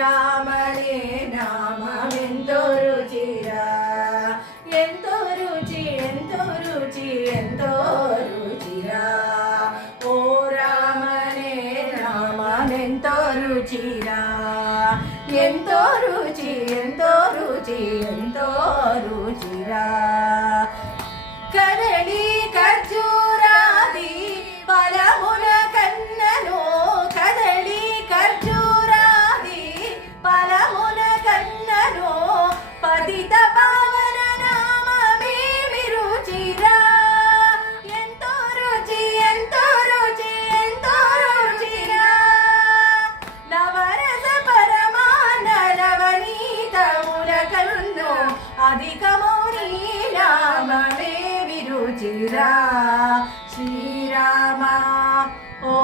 శ్రీరామనే నామమెంతో రుచిరా ఎంతో రుచి ఎంతో రుచి ఎంతో రుచిరా ఓ రామనే నామమెంతో రుచిరా ఎంతో రుచి ఎంతో రుచి ఎంతో రుచిరా కదలి ఖర్జూరాది ఫలముల కన్నను కదలి ఖర్జూరాది ఫలముల కన్నను పతిత పావన నామమే విరుచిరా ఎంతో రుచి ఎంతో రుచి ఎంతో రుచిరా నవరస పరమాన నవనీతముల కన్ను అధికము నీ నామమే విరుచిరా శ్రీరామ ఓ